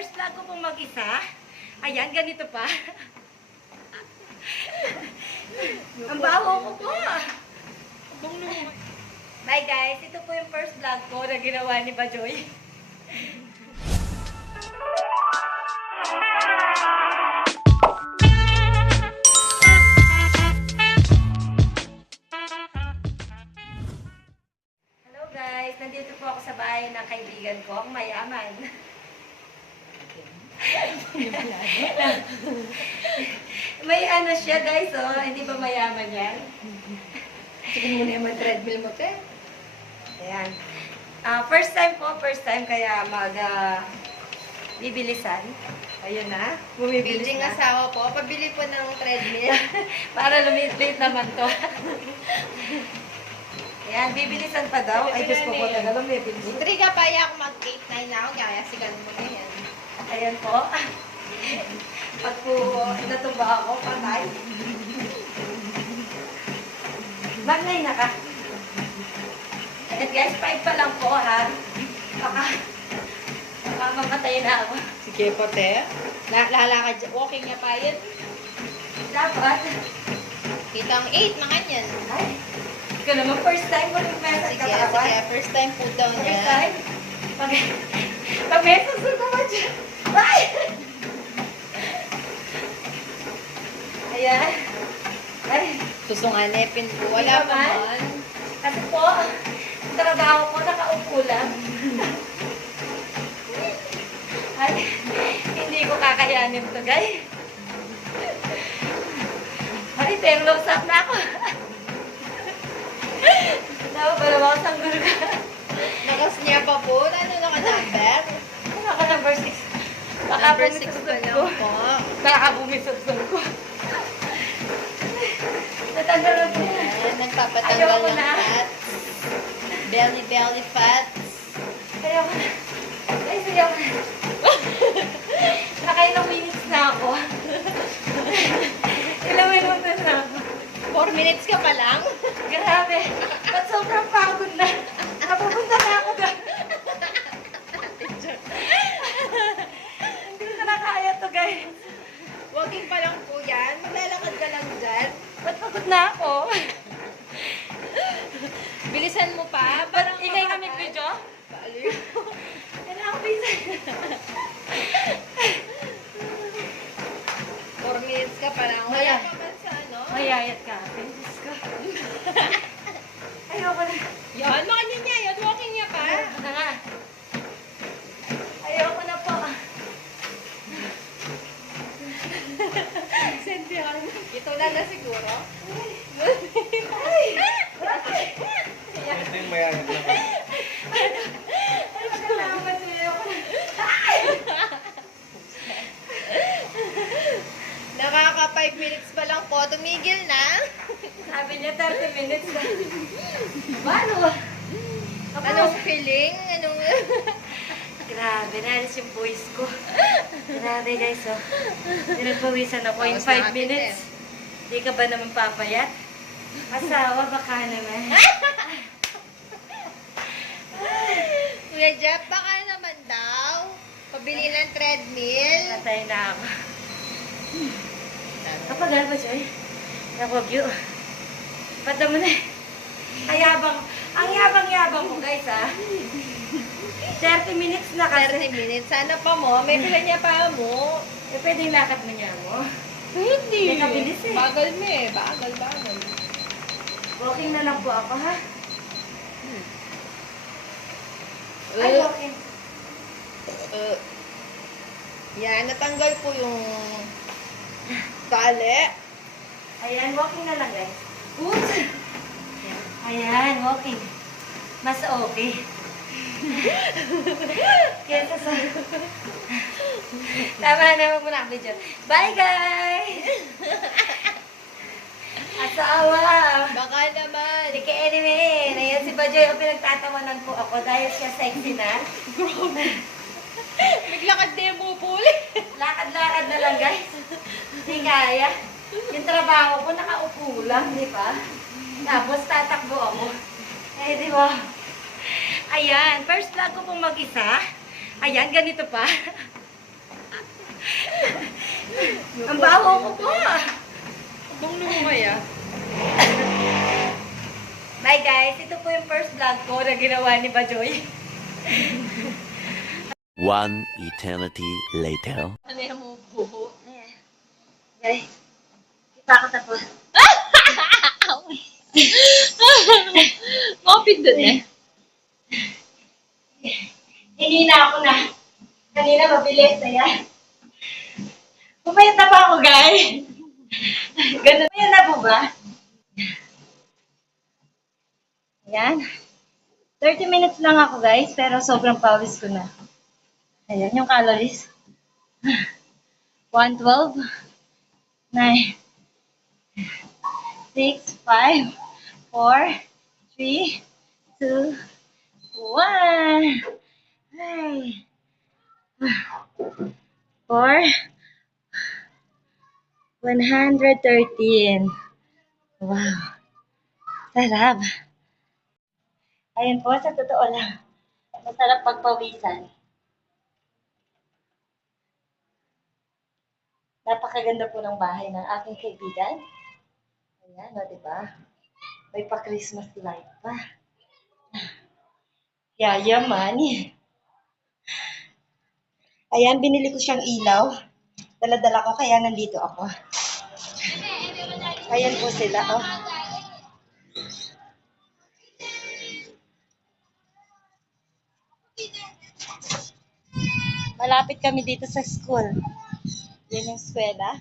first vlog ko pong mag-isa. Ayan, ganito pa. Ang baho ko po. Bye guys, ito po yung first vlog ko na ginawa ni Bajoy. Hello guys, nandito po ako sa bahay ng kaibigan ko, ang mayaman. May ano siya guys, oh. Hindi ba mayaman yan? Sige muna yung treadmill mo, te. Ayan. First time kaya bibilisan. Ayun na. Bumibilis Building na. asawa po, pabili po ng treadmill. Para lumit-lit naman to. Ayan, bibilisan pa daw. Ay, Diyos ko po, taga lumibilis. Triga pa, ako mag-8-9 na ako, kaya sigan mo na yan. Ayan po. Pag po natuba ako, patay. Magnay na ka. Ayan guys, 5 pa lang po ha. Baka mamatay na ako. Sige po, te. Lalakad dyan. Walking niya pa yan. Dapat. Kita ang 8, mga yan. Ay, ikaw naman first time ko rin message Sige, katawan. sige. First time po daw niya. First time. Pag message ko naman dyan. Ay! Ayan. Ay. Susunganepin po. Hindi Wala pa naman. man. Kasi po, ang trabaho ko, nakaupo lang. Ay, hindi ko kakayanin to, guys. Ay, tenglong up na ako. Dapat pala ako sanggol ka. Nakas niya pa po. Ano na ka number? Ano ako, number 6. Baka Number 6 bumisog pa lang ko. po. Baka bumisog ko. Natanggalan ko na. Ayan, nagpapatanggal Ayoko ng na. fats. Belly fats. Ayoko na. Guys, ayoko na. Nakailang minutes na ako. Ilang minutos na ako. 4 minutes ka pa lang? Grabe. Ba't sobrang pagod na? Napupunta na ako doon. Hindi ko na kaya to, guys. Walking pa lang po yan. Maglalakad ka lang dyan. Ba't pagod na ako? Bilisan mo pa. Ba't ingay kami video? Paaliw. Kailangan ko bisa. 4 minutes ka pa lang. Wala pa man sa ano. Mayayat ka. Diyos ko. Ayoko na. Yan, makanya niya. Yan, walking niya pa. Ayoko na nga. Ayoko na po. Sentihan. Ito na na siguro. Ito yung mayayaman na ka. Salamat sa'yo. Nakaka 5 minutes pa lang po. Tumigil na. Sabi niya 30 minutes na. Paano? Anong feeling? Anong... Grabe, naalis yung voice ko. Grabe guys, oh. Pinagpawisan ako in Tapos 5 nakapit minutes. Di ka ba naman papayat? Asawa, baka naman. Kuya Jeff, baka naman daw. Pabili ng treadmill. Natay na ako. Kapagal ba, Joy? Nakogyo. Pata mo na eh. Ang yabang ko guys, ah. 30 minutes na kasi. 30 minutes. Sana pa mo. May pila niya pa mo. Eh, pwedeng lakad mo niya mo. Hindi. May kabilis eh. Bagal mo eh. Bagal. Walking na lang po ako, ha? Ay, walking. Yan, natanggal po yung tali. Ayan, walking na lang, guys. Oops! Ayan, walking. Mas okay. Kesa sa... Tama na, huwag mo na ako video. Bye, guys! Asawa! Baka naman. Hindi ka anyway. Ayan, si Bajoy, ang pinagtatawanan po ako dahil siya sexy na. Naglakad demo po ulit. Lakad-lakad na lang, guys. Hindi kaya. Yung trabaho ko, nakaupo lang, di ba? Tapos tatakbo ako. Eh, di ba? Ayan, first vlog ko pong mag-isa. Ayan, ganito pa. Ang baho ko po. Bang mo kaya? Bye guys, ito po yung first vlog ko na ginawa ni Bajoy. One eternity later. Ano yung mo buho? Ayan. Guys, kita ko tapos. Mapit dun eh. Hindi na ako na. Kanina mabilis na yan. Pumayat na pa ako, guys. Ganun. Pumayat na po ba? Ayan. 30 minutes lang ako, guys. Pero sobrang pawis ko na. Ayan yung calories. 112. 9. 6, 5, 4, 3, 2, 1. Ay. 4, 113. Wow. Sarap. Ayun po, sa totoo lang. Masarap pagpawisan. Napakaganda po ng bahay ng aking kaibigan. Ayan, o, diba? May pa-Christmas light pa. Yayaman. Ayan, binili ko siyang ilaw. Dala-dala ko, kaya nandito ako. Ayan po sila, oh. Malapit kami dito sa school. Yan yung eskwela.